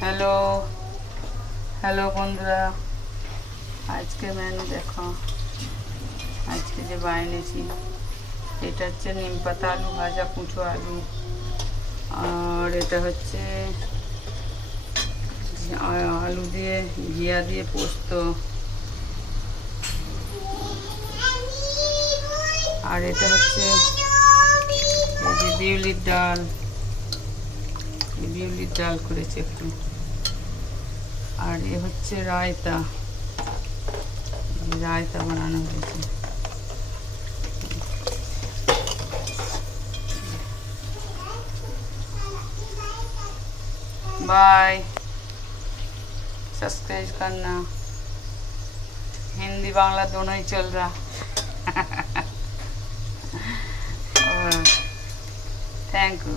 Hello hello বন্ধুরা, আজকে মেনু দেখো। আজকে যে বানিয়েছি এটা হচ্ছে নিম পাতা আলু ভাজা, কুচো আলু। আর এটা হচ্ছে আলু দিয়ে ঘিয়া দিয়ে পোস্ত। আর এটা হচ্ছে এই যে বিউলির ডাল, বিউলির ডাল করেছে একটু। আর এ হচ্ছে রায়তা, রায়তা বানানো হয়েছে। बाय, सब्सक्राइब करना। हिंदी बांग्ला दोनों ही चल रहा। Thank you.